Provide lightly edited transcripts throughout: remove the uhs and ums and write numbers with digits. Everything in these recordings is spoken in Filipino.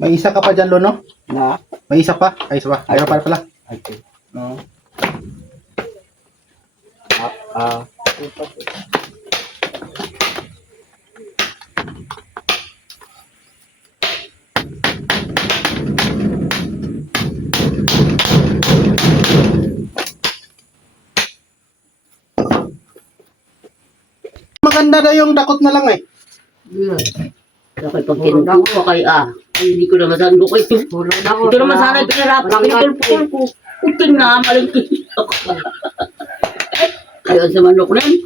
May isa ka pa dyan, Lono? Na? May isa pa? Ay, isa pa. Ayun pala. Okay. No. Maganda na yung dakot na lang eh. Dapat pag kinupo ko kay hindi ko naman saan ko ito. Ito naman sana pinarapan. Pinutulpul ko. Puting na, malingkit ako. Ayun sa manok na yun.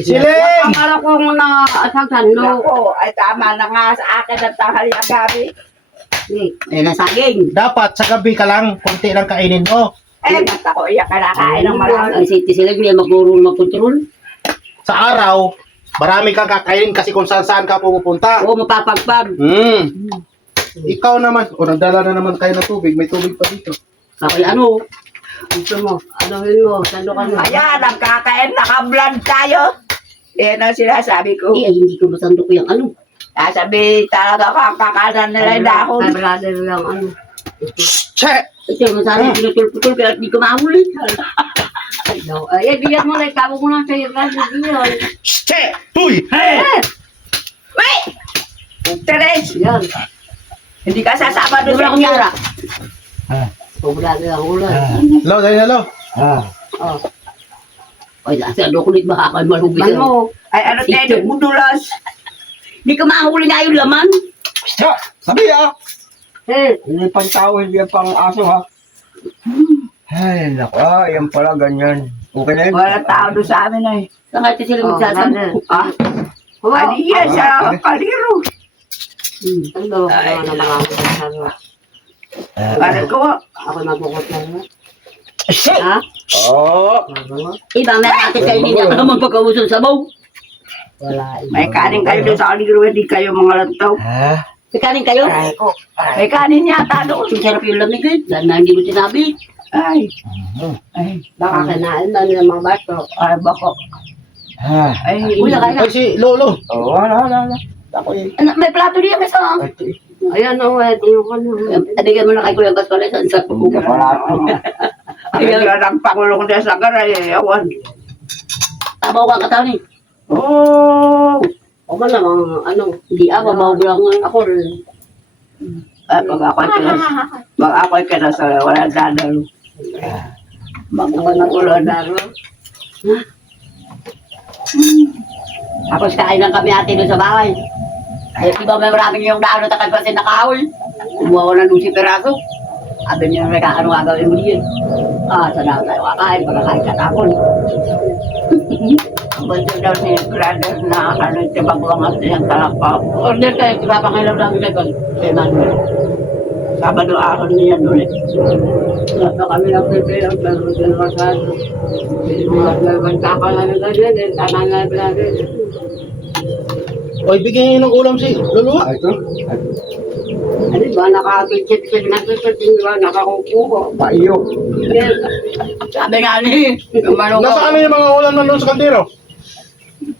Siling! Para kong naasagsan, no? Ako, ay tama na nga sa akin ang tanghali ang gabi. Ayun na saging. Dapat sa gabi ka lang, konti lang kainin mo. Eh, ba't ako iyak ka nakain ng marami? Ang city sila, hindi magurong magkontrol. Sa araw, marami kang kakainin kasi kung saan ka pupunta. Oo, mapapagpag. Ikaw naman, o nagdala na naman kayo ng tubig, may tubig pa dito. Bakit ano? Gusto mo, anuhin mo, sandukan mo. Ayan, nagkakain, naka-vlog tayo. Yan ang sinasabi ko. Hindi ko masandok ko yung ano. Sasabi talaga kang kakanan nila yung dahon. Ay, brother yung ano. Che! Ito, masarap pinutol-putol kaya hindi ko mahuli. Ay, bigyan mo na, ikaw mo lang sa'yo. Che! Tuy! Hey! Wait! Teres, Yan. hindi ka sasama doon Sobra sa kong inyo. yara. Sobra na ang ulan. Hello, dahil hello. Oh. Ay, nasa ano kulit baka kayo malubis. Ano? Ay, ano tayo mo dulas? Hindi ka mahuli na yung laman. Siya! Sabi Eh, Hindi pang tao, hindi pang aso ha. Ay, naku. Yan pala, ganyan. Okay na yun. Wala tao doon sa amin ay. saan kayo sila magsasabi? Ani yan sa kaliro. Ano? Ano na mga magsasabi? Parang ko, Ako magukot na mo. Shit! Ha? Oo. Ibang na natin kayo ninyo ka naman pagkawusun sa baw. Wala. May kanin kayo doon sa kaliro, hindi kayo mga lantaw. Ha? May kanin kayo? Ay ko. May kanin yata doon. Ang sarap yung lamig eh. Dahil na hindi mo sinabi. Ay. Ay. Baka kanain na ng mga bato. Ay, bako. Ha? Ay, Wala ka na. Ay, si Lolo. Oo, wala. Ako eh. May plato niya kasi. Ayan o, tingnan ko na. Adigyan mo na kay Kuya Pascual sa sa Hindi ka pala. Ayun na lang pangulo ko sa garay. Ewan. tabaw ka katani. Oh! O man lang, ano. Hindi babaw lang ako rin. Pag ako'y kinasa, wala dadalo. Magulo daro. Tapos kain lang kami ate doon sa bahay. Ay, iba may maraming yung naano takal pa sa nakahoy. Kumuha ko ng 12 peraso. Sabi niya, may kakano gagawin mo diyan. Sana tayo kakain, pagkakain katapon. Gusto daw ni brother na sa magwangat niyang kalakaw. Order kayo, ipapakailaw namin kayo. Kay Manuel. Sabado ahon niya ulit. Nasa kami ng prepare, pero hindi naman sa ano. Magkakalan na din, tanang na natin. Oy, bigyan niyo ng ulam si Luluwa. Ito. Ano ba, nakakitsit-sit na kitsit, hindi ba nakakukuha. Paiyo. Yes. Sabi nga ni, yung manong Nasa kami yung mga ulam nandun sa kantiro.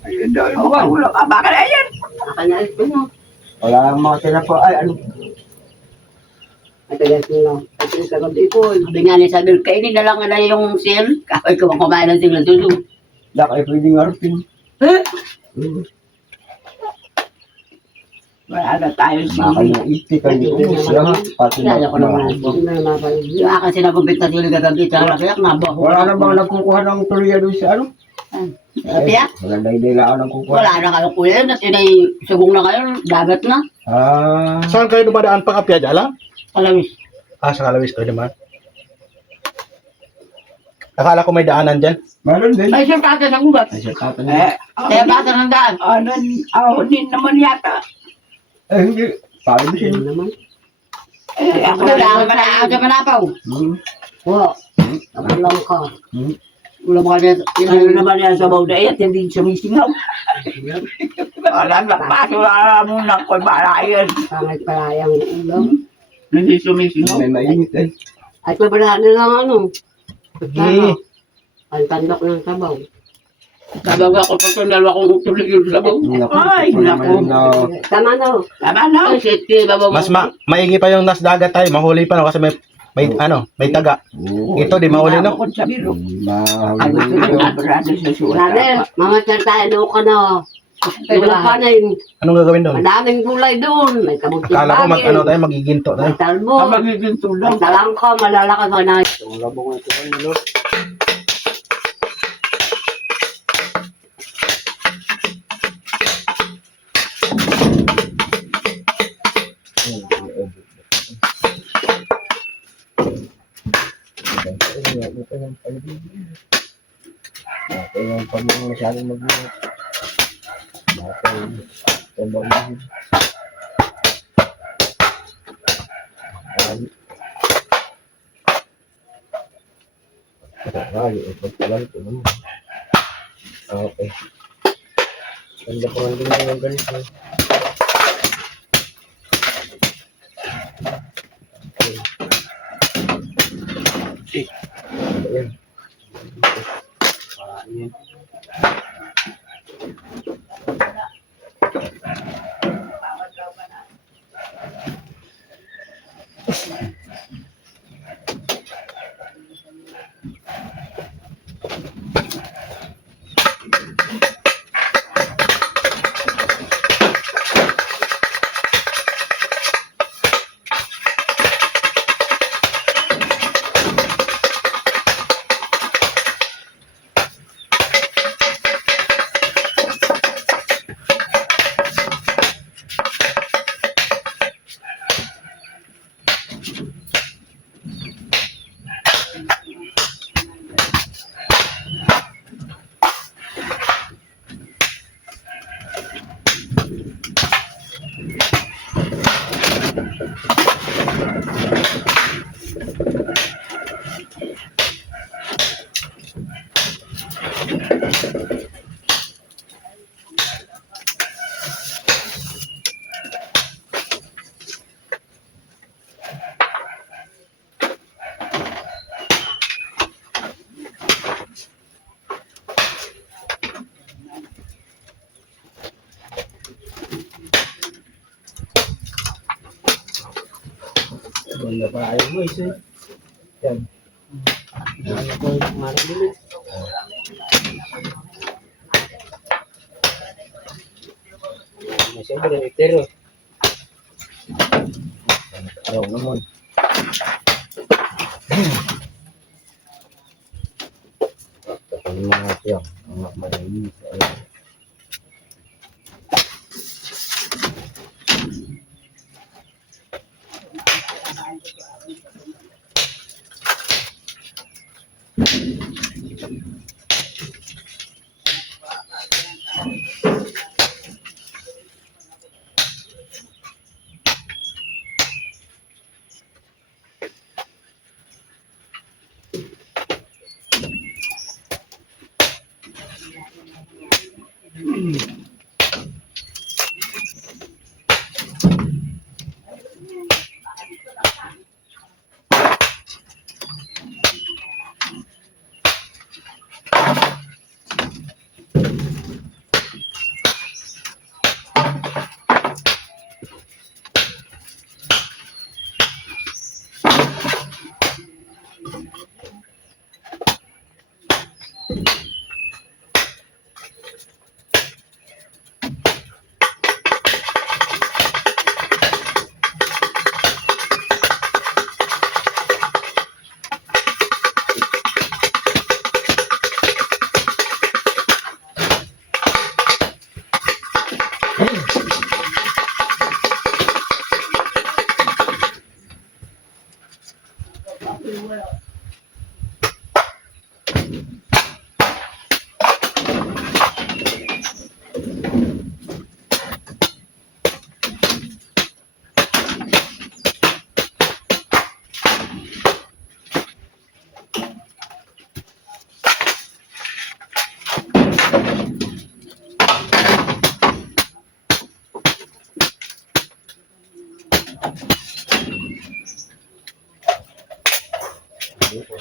Ayun daw, ulo ka. Bakit ayan? Kanya ito na. Wala nang mga tinapo. Ay, ano? At alas nila. At yung sagad ipon. sabi nga ni sabi, kainin na lang na yung sil. Kapag kumain ng sil na tulog. Laka ay pwedeng arupin. Wala na tayo Baka sili. yung itikan dito. Siya, pati na. Kaya ko naman. Hindi na mapalagyan. Yung akin sinagumpit na sil gagabi. Tsaka kaya nabaho. Wala na bang nagkukuha ng tuloy doon sa ano? Kaya, Wala na hindi lang ako nagkukuha. wala na kayo kuya. At yun ay subong na kayo. Dagat na. Saan kayo dumadaan pang apya dyan? Kalawis. Sa Kalawis kayo naman. Akala ko may daanan dyan. Meron din. Ay, siyang kata sa gubat. Ay, siya tatanya. Kaya bata ng daan. Ahon din naman yata. Eh, hindi. Sabi mo siya. Ano naman? Ako Ako na ako sa manapaw. Oo. Ako lang ka. Wala mo kanya. Ano naman yan sa bawda at hindi sumisingaw. Wala na paso mo na ko'y malayan. Pangit pala yung ulam. Hindi sumisingaw. May mainit eh. At mabalahan na lang ano. Eh. Ang tandok ng sabaw. Sabaw ako pa ito, dalawa kong tuloy yung sabaw. Ay, naku. Tama na. Tama na. Ay, shit, babaw. Mas maigi pa yung nas dagat tayo. Mahuli pa no kasi may taga. Ito di mahuli no. Ako sa biro. Mahuli. Ay, gusto ko yung brother sa sulat. Nane, mga tayo doon ka na. Pero ka na yun. Anong gagawin doon? Madaming gulay doon. May kabuting Akala ko tayo magiginto tayo. May talbo. Ang magiging May tulong. talangka, malalaki pa na. Yung pag masyadong mag-iingat. Okay. Ganda pa rin din yung ganito. Ayan. Ayan. Wala pa ayaw mo isa. Yan. Ano ko yung marami. Siyempre, pero ayaw naman. Tapos mga siyang mga malinis.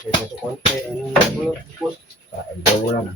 Sa konti, ano sa ibaw lang.